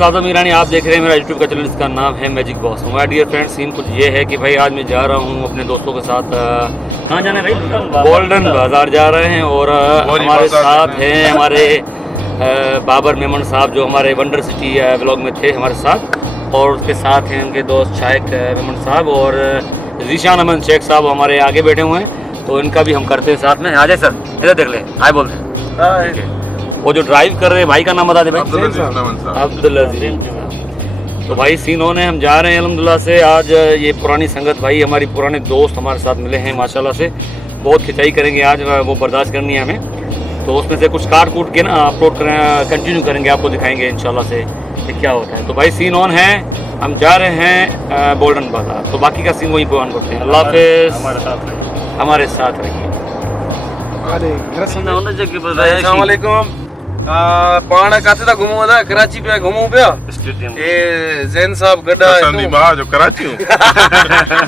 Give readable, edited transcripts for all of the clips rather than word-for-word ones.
DIRECTOR.AZAM Mirani आप देख रहे हैं मेरा यूट्यूब का चैनल, इसका नाम है मैजिक बॉस। हमारा डियर फ्रेंड्स, सीन कुछ ये है कि भाई आज मैं जा रहा हूँ अपने दोस्तों के साथ। कहाँ जाना है भाई? गोल्डन बाज़ार जा रहे हैं। और हमारे साथ हैं हमारे बाबर मेमन साहब, जो हमारे वंडर सिटी व्लॉग में थे हमारे साथ। और उसके साथ हैं उनके दोस्त शाइख मेमन साहब और ज़ीशान अमन शेख साहब हमारे आगे बैठे हुए हैं। तो इनका भी हम करते हैं साथ में। आ जाए सर, इधर देख ले, हाय बोलते हैं। ठीक है, वो जो ड्राइव कर रहे हैं भाई का नाम बता दे भाई। अब्दुल। तो भाई सीन होने हम जा रहे हैं अल्हम्दुलिल्लाह से। आज ये पुरानी संगत भाई, हमारी पुराने दोस्त हमारे साथ मिले हैं माशाल्लाह से। बहुत खिंचाई करेंगे आज, वो बर्दाश्त करनी है हमें। तो उसमें से कुछ काट कूट के ना अपलोड करें, कंटिन्यू करेंगे, आपको दिखाएंगे इंशाल्लाह से कि क्या होता है। तो भाई सीन ऑन है, हम जा रहे हैं गोल्डन बाज़ार। तो बाकी का सीन वहीं पे ऑन करते हैं। अल्लाह हाफ़िज़, हमारे साथ रहिए। पाण काथे था घूमो था? कराची पे घूमो पिया ए ज़ैन साहब गड्डा जो कराची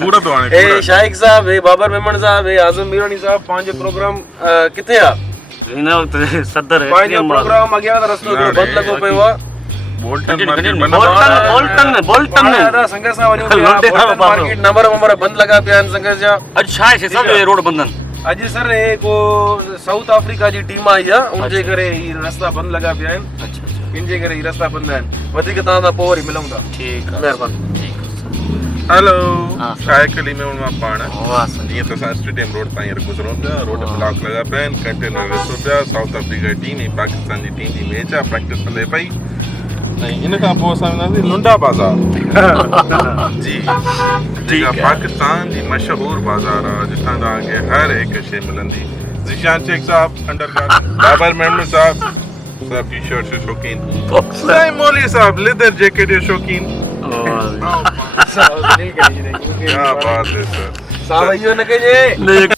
पूरा तो आने ए शाइख साहब, ए बाबर मेमन साहब, ए आज़म मीरानी साहब। पांच प्रोग्राम किथे आ सदर पांच प्रोग्राम आ गया था, रस्तो बंद लगो पे हुआ। बोल्टन में संघर्ष मार्केट नंबर बंद लगा पिया संघर्ष। अच्छा है सब रोड बंधन अजी सर एक साउथ अफ्रीका जी टीम आई है, उनजे करे ई रास्ता बंद लगा पिया आहिनि। अच्छा, इनजे करे ई रास्ता बंद आहिनि। वधीक तव्हां सां पोइ वरी मिलूं था। ठीक आहे, महिरबानी। ठीक आहे। हेलो, शाइख अली मेमन मां पाण जीअं त असां स्टेडियम रोड तां हींअर गुज़रूं पिया। रोड ब्लॉक लॻा पिया आहिनि, कंटेनर ॾिसो पिया। साउथ अफ्रीका जी टीम ऐं पाकिस्तान जी टीम जी मैच आहे, प्रैक्टिस हले पई। इन खां पोइ असां वेंदासीं लुंडा बाज़ार जी, जेका पाकिस्तान जी मशहूर बाज़ार आहे, जितां तव्हांखे हर हिकु शइ मिलंदी। ज़ीशान शेख साहब अंडरगार्डन, बाबर मेमन साहब सब टी शर्ट से शौकीन, साईं मौली साहब लेदर जैकेट के शौकीन। क्या बात है सर, साहब यो न कजे।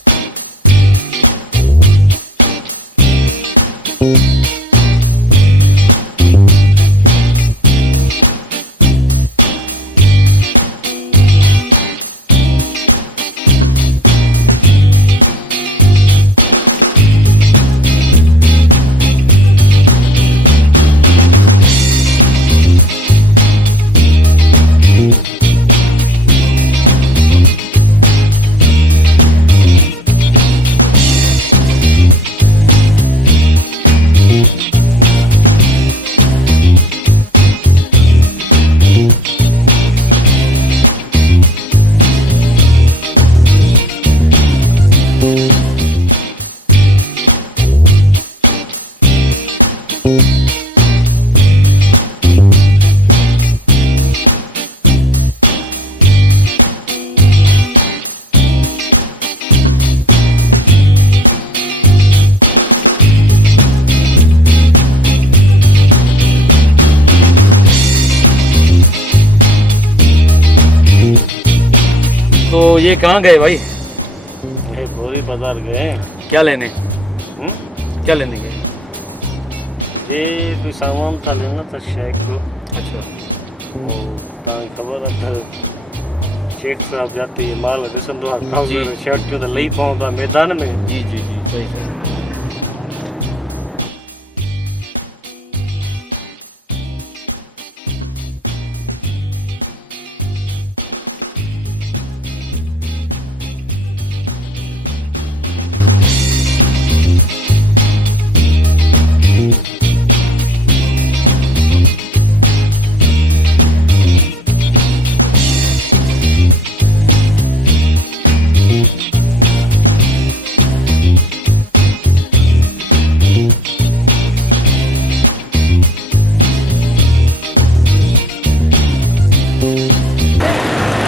तो ये कहाँ गए भाई? ये गोरी बाजार गए। क्या लेने? क्या लेने गए? ये कोई सामान था लेना था शेख को। अच्छा, खबर है शेख साहब जाते ही माल ॾिसंदो आहे शर्ट जो त लही पवंदो आहे मैदान में। जी जी जी, सही सही।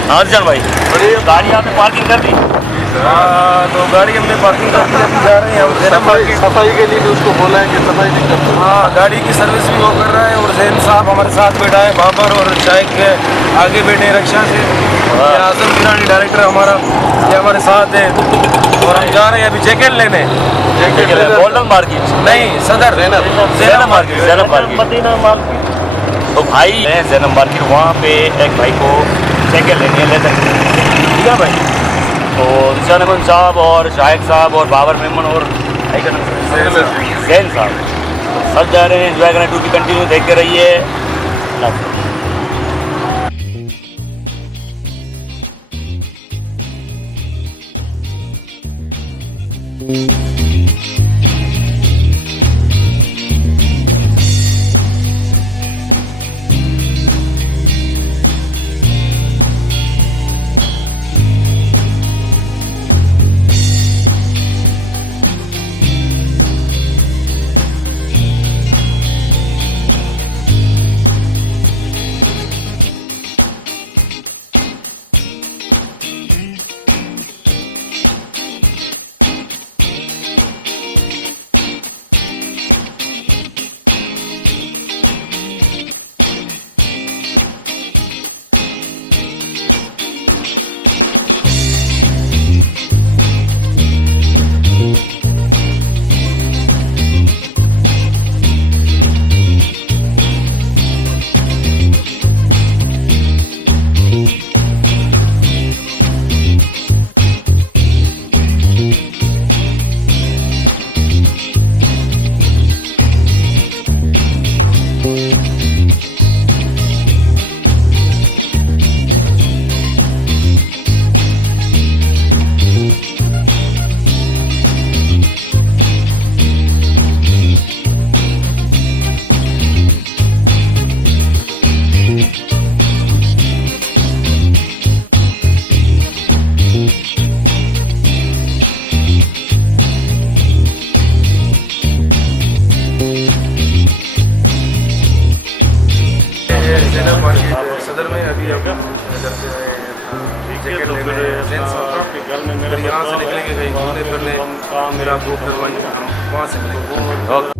हाँ जान भाई, गाड़ी आपने पार्किंग कर दी? तो गाड़ी हमने पार्किंग कर दी, अभी जा रहे हैं हम ज़ैनब मार्केट। सफाई के लिए भी उसको बोला है कि सफाई नहीं करते। हाँ, गाड़ी की सर्विस भी वो कर रहा है। और ज़ैन साहब हमारे साथ बैठा है, बाबर और शाइख के आगे बैठे हैं रक्षा से। आज़म मीरानी डायरेक्टर हमारा, ये हमारे साथ है। और हम जा रहे हैं अभी जैकेट लेने। गोल्डन मार्केट नहीं, Sadar Zainab market, Zainab market, Madina market. तो भाई ज़ैनब मार्केट, वहाँ पे एक भाई को जैकेट लेनी है, ले सकते हैं। ठीक है भाई। तो ज़ीशान अमन साहब और शाइख साहब और बाबर मेमन और ज़ैन साहब सब जा रहे हैं, एंजॉय करें। ड्यूटी कंटिन्यू देखते रहिए। अल्लाह हाफ़िज़। ज़ैनब मार्केट सदर में अभी हम नज़र से जैकेट लेने जेंट्स घर में मेरे यहाँ से निकलेंगे कहीं घूमने फिरने मेरा बुक करवाइए हम वहाँ से मिलेंगे।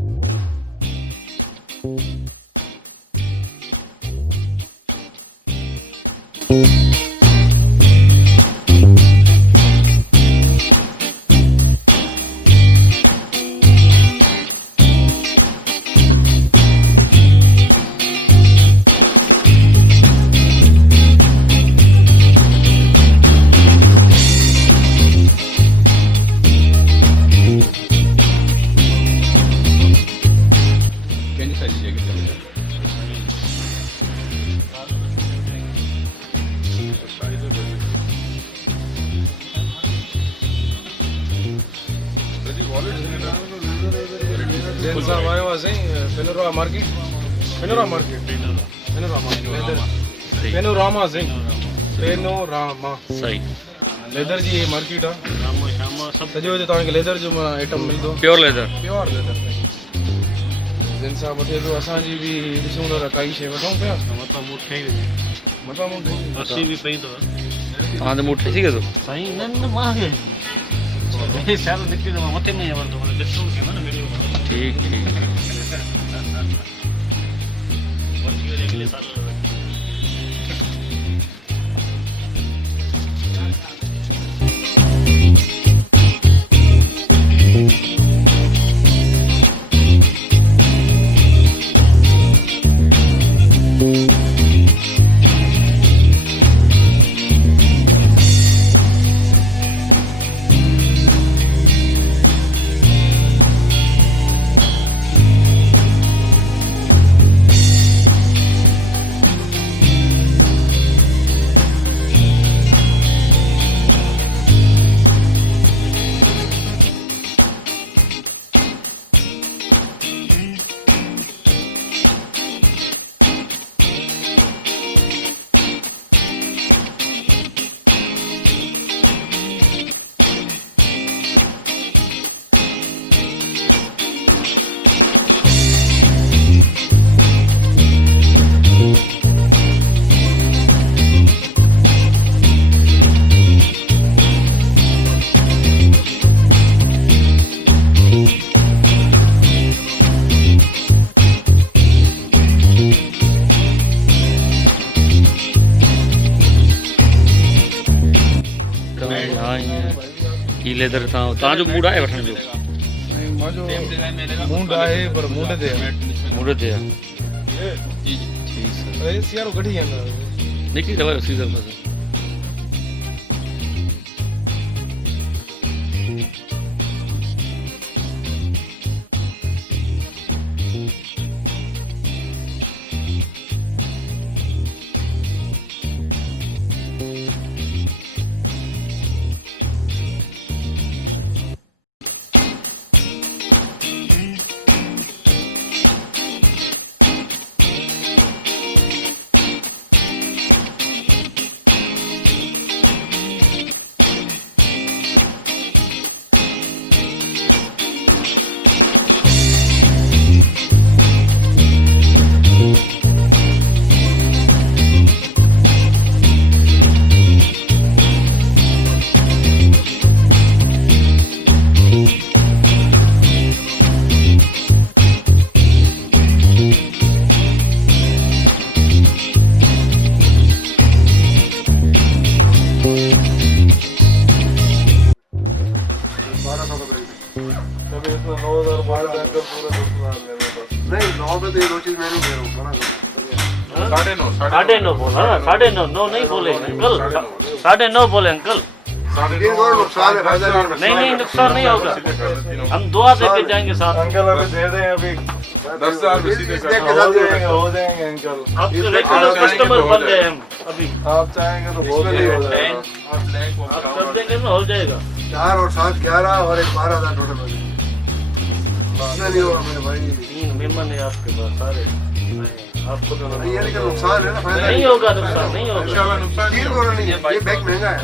साहब हमारे पास है पेनोरामा सही लेदर जी ये मार्केट है सॼो हिते तव्हांखे लेदर जो आइटम मिलंदो प्योर लेदर जिन सां वठे थो असांजी बि ॾिसूं था त काई शइ वठूं पिया मथां मुठे मथां मूंखे अस्सी भी पई तो तव्हां त मूं ठही सघे थो सही न मां साल निकिरी तो मथे में वरतो डिस्काउंट कयो न वीडियो ठीक ठीक वठी वञे अगले साल की लेदर तव्हांजो मूड आहे वठण जो मूड आहे पर मूड ते मूड ते आहे सियारो कढी वेंदो निकिरी रहियो सीज़न में नहीं 9 पे तो ये दो चीज मैं नहीं दे रहा हूँ। 9.5 9.5 बोला ना, 9.5 9 नहीं बोले अंकल, 9.5 बोले अंकल। नुकसान है, फायदा नहीं। नहीं नुकसान नहीं होगा, हम दुआ दे के जाएंगे साथ। अंकल अभी दे दें, अभी 10,000 सीधे कर हो जाएंगे अंकल। आप तो रेगुलर कस्टमर बन गए हम अभी, आप चाहेंगे तो बहुत ही हो जाएगा। आप कर देंगे ना, हो जाएगा। 4 और 7 11 और एक 12,000 टोटल हो जाएगा। नहीं होगा मेरे भाई, 3 मेहमान है आपके पास सारे, आपको तो ये लेकिन नुकसान है ना, फायदा नहीं होगा, नुकसान नहीं होगा। इंशाल्लाह नुकसान नहीं होगा। नहीं है, ये बैग महंगा है,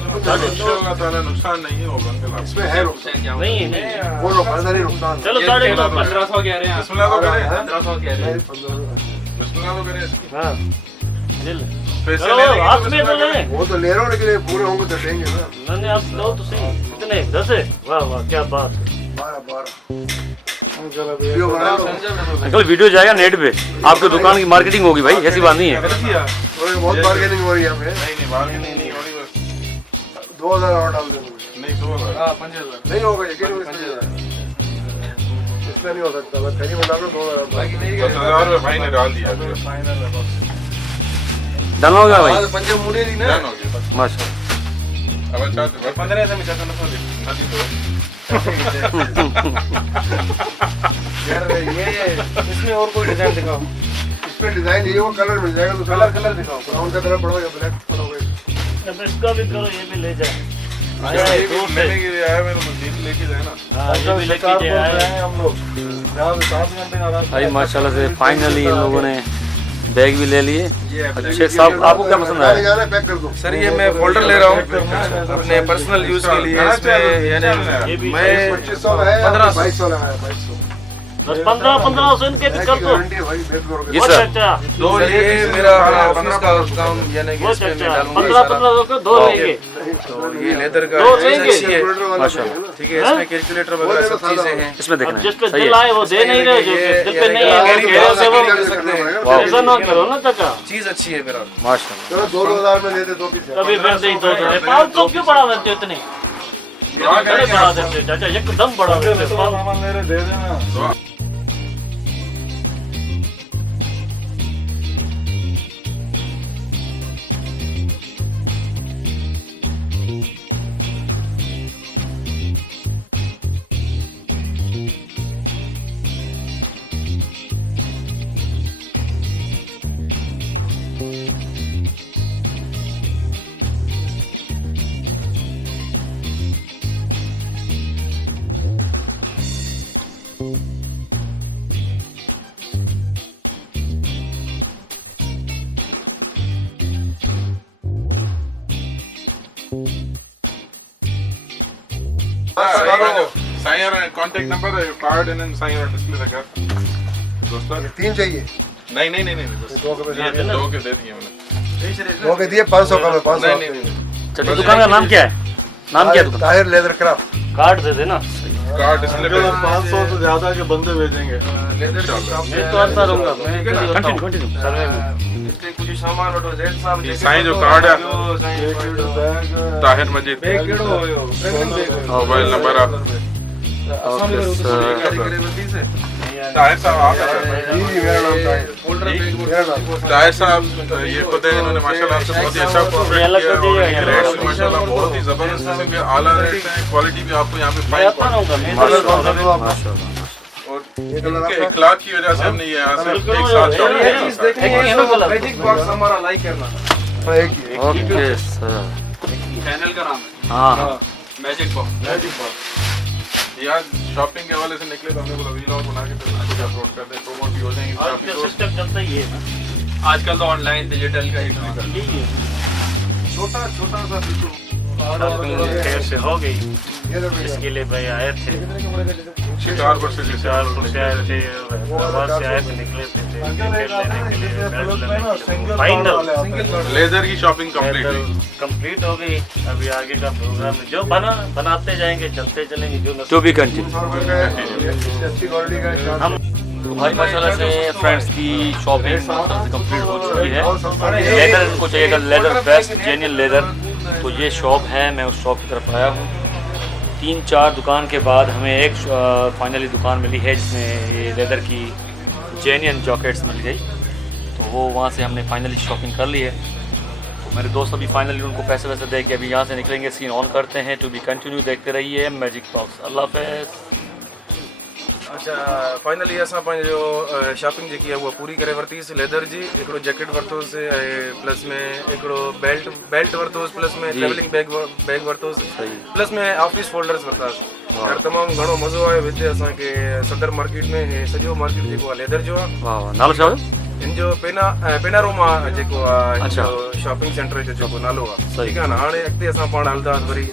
इंशाल्लाह ताला नुकसान नहीं होगा अंकल। इसमें है नुकसान, नहीं नहीं, वो लोग फायदा नहीं नुकसान। चलो 9.5 1500 कह रहे हैं। बिस्मिल्लाह तो करें, 1500 कह रहे हैं। बिस्मिल्लाह तो करें इसकी। हाँ दिल पैसे चलो, लेने की हाथ तो में तो लें। वो तो ले रहा हूँ, लेकिन ये पूरे होंगे तो देंगे ना। मैंने आप लो तो सही, कितने 10 है? वाह वाह क्या बात है। 12 अंकल वीडियो जाएगा नेट पे, आपकी दुकान की मार्केटिंग होगी भाई, ऐसी बात नहीं है। बहुत बार्गेनिंग हो रही है हमें। नहीं बार्गेनिंग नहीं हो रही बस। 2000 और डाल देंगे। नहीं 2000 नहीं होगा, यकीन हो इसमें नहीं हो सकता। बस खरी में डालो 2000। 10,000 भाई ने डाल दिया। डन हो गया भाई, पंजे मुड़े नहीं ना। डन हो गया। माशाल्लाह। अब अच्छा 15 से मिला था ना अभी तो यार ये इसमें और कोई डिजाइन दिखाओ। इसमें डिजाइन ये वो कलर मिल जाएगा तो कलर दिखाओ। ब्राउन का कलर पड़ो या ब्लैक पड़ो। अब इसका भी करो, ये भी ले जाए। आया ये भी लेने के लिए आया, मेरे मजीद लेके जाए ना। हाँ ये भी लेके जाए हम लोग। यहाँ पे 7 घंटे आराम भाई माशाल्लाह से फाइनली इन लोगों ने बैग भी ले लिए। अच्छे साहब, आपको क्या पसंद आया? जाना पैक कर दो। सर ये मैं फोल्डर ले रहा हूँ अपने पर्सनल यूज के लिए। इसमें यानी ये भी मैं 2500 में है, 2200 लगाया। 2200 बस 1500 इनके भी कर दो। गारंटी है भाई, बेच करोगे। जी वो सर। चाचा, दो ये मेरा ऑफिस का काम यानी कि वो इसमें मैं चाचा डालूंगा 15 रुपए 2 लेंगे। तो ये लेदर का दो चीज लेंगे। अच्छी है, माशाल्लाह। ठीक है। इसमें कैलकुलेटर वगैरह सब चीजें हैं। इसमें देखना अब है, जिस पे सही दिल है। आए वो दे नहीं रहे, जो दिल पे नहीं है कैरी वो कर से वो सकते हैं। ऐसा ना करो ना चाचा। चीज अच्छी है मेरा। माशाल्लाह। चलो 2,000 में दे दे 2 पीस। कभी फिर नहीं दो 500 क्यों बढ़ा देते हो इतनी? अरे बढ़ा देते चाचा, एकदम बढ़ा देते। सामान ले रहे, दे देना। साइन और contact number card and sign और डिस्प्ले रखा दोस्तों। 3 चाहिए। नहीं नहीं नहीं नहीं बस 2 के पैसे ये 2 के दे दिए मैंने। 2 के दिए, 500 का में 500। नहीं नहीं नहीं चलिए, दुकान का नाम क्या है? नाम क्या है दुकान? Tahir leather craft. कार्ड दे देना। कार्ड डिस्प्ले पे 500 से ज्यादा के बंदे भेजेंगे। लेदर शॉप मैं तो आता रहूंगा, मैं कंटिन्यू कंटिन्यू। इसके कुछ सामान और जेड साहब ये साइन जो कार्ड है ताहिर मजीद बैग मोबाइल नंबर आप ओके सर। ताहिर साहब आप हैं? जी मेरा नाम ताहिर। फोल्डर बैग मेरा नाम। ताहिर साहब ये खुद है, इन्होंने माशाल्लाह आपसे बहुत ही अच्छा कोऑपरेट अलग किया कर दीजिएगा, और ये रेट्स अलग। माशाल्लाह बहुत ही जबरदस्त किस्म के आला रेट हैं। क्वालिटी भी आपको यहाँ पे मैं फाइन आता रहूंगा, मैं माशाल्लाह। और इनके इखलाक की वजह से हमने ये यहाँ से बिल्कुल एक साथ शॉप ये किया चीज़ था। देखेंगे, एक ये ना गलत। मैजिक बॉक्स हमारा लाइक करना। एक ही है। Okay sir. चैनल का नाम है हाँ हाँ। Magic box. यार शॉपिंग के हवाले से निकले तो हमने बोला वीलॉग बना के फिर कुछ अपलोड कर दें, प्रमोट भी हो जाएंगे आज काफी का दोस्त। सिस्टम चलता ही है ना, आजकल तो ऑनलाइन डिजिटल का ही काम है। यही है। छोटा छोटा सा बिल्कुल खैर से हो गई, ये देखो भैया। इसके लिए भाई आए थे, शिकारपुर से जैसे शिकारपुर से आए थे, हैदराबाद से आए थे, निकले थे टिकट लेने के लिए, बैग लेने के लिए। फाइनल लेदर की शॉपिंग कंप्लीट हुई। कंप्लीट हो गई। अभी आगे का प्रोग्राम है, जो बनाते जाएंगे, चलते चलेंगे, जो टू बी कंटिन्यू। अच्छी क्वालिटी का हम तो भाई माशाल्लाह से फ्रेंड्स की शॉपिंग कंप्लीट हो चुकी है। लेदर इनको चाहिएगा, लेदर बेस्ट जेन्युइन लेदर। तो ये शॉप है, मैं उस शॉप की तरफ आया हूँ। 3-4 दुकान के बाद हमें एक फाइनली दुकान मिली है जिसमें ये लेदर की जेन्युइन जॉकेट्स मिल गई, तो वो वहाँ से हमने फाइनली शॉपिंग कर ली है। तो मेरे दोस्त अभी फाइनली उनको पैसे वैसे दे के अभी यहाँ से निकलेंगे, सीन ऑन करते हैं। टू बी कंटिन्यू देखते रहिए मैजिक बॉक्स। अल्लाह हाफ़िज़। अच्छा फाइनली असां पंहिंजो शॉपिंग जेकी आहे उहा पूरी करे वरितीसीं। लेदर जी हिकिड़ो जैकेट वरितोसीं ऐं प्लस में हिकिड़ो बेल्ट वरितोसीं, प्लस में ट्रेवलिंग बैग वरितोसीं, प्लस में ऑफिस फोल्डर्स वरितासीं। यार तमामु घणो मज़ो आयो हिते असांखे सदर मार्केट में। हे सॼो मार्केट जेको आहे लेदर जो आहे। वाह वाह, नालो छा हुयो? हिन जो पेनारोमा जेको आहे शॉपिंग सेंटर जो जेको नालो आहे, ठीकु आहे न। हाणे अॻिते असां पाण हलंदासीं वरी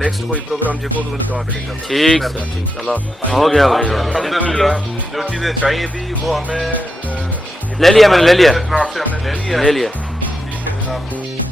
नेक्स्ट कोई प्रोग्राम जेको बि हूंदो तव्हांखे ॾेखारींदासीं। ठीक सर, ठीक। अल्लाह हो गया भाई। अल्हम्दुलिल्लाह जो चीज़ें चाहिए थी वो हमें ले लिया, मैंने ले लिया, आपसे हमने ले लिया। ठीक है जनाब।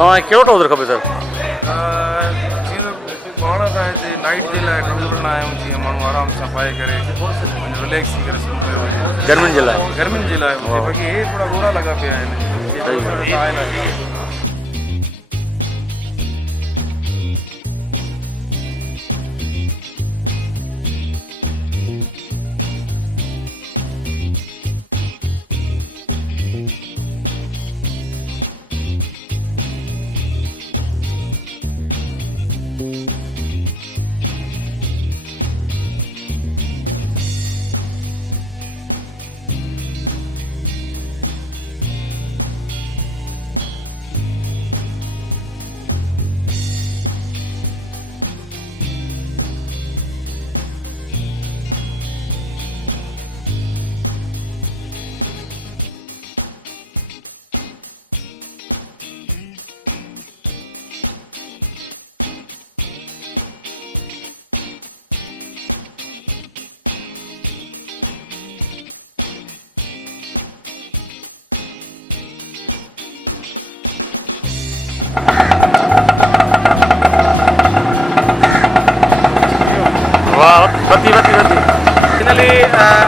हाँ कहिड़ो ट्राउज़र खपे सर? जीअं पाण त हिते नाइट जे लाइ ट्राउज़र न आहियूं, जीअं माण्हू आराम सां पाए करे रिलैक्स थी करे सुम्ही पियो हुजे। गर्मियुनि जे लाइ हुजे। बाक़ी हे थोरा गोरा लॻा पिया आहिनि। फाइनली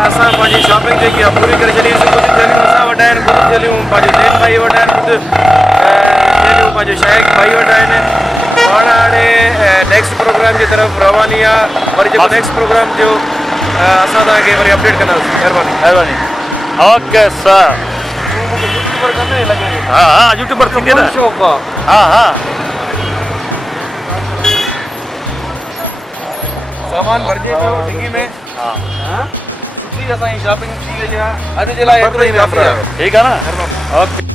असां पंहिंजी शॉपिंग जेकी आहे पूरी करे छॾीसीं। कुझु थैलियूं असां वटि आहिनि, कुझु थैलियूं पंहिंजो ज़ैन भाई वटि आहिनि, कुझु थैलियूं पंहिंजो शाइक़ भाई वटि आहिनि। पाण हाणे नेक्स्ट प्रोग्राम जी तरफ़ रवानी आहे। वरी जेको नेक्स्ट प्रोग्राम जो असां तव्हांखे वरी अपडेट कंदासीं। महिरबानी। Okay sir. यूट्यूबर कंदे लॻे? हाँ हाँ यूट्यूबर थींदे न। शौक़ु आहे। हाँ हाँ सामान भरिजे पियो डिगी में। हाँ सुठी असांजी शॉपिंग थी वई आहे। अॼु जे लाइ एतिरो ई काफ़ी आहे। ठीक है ना। ओके।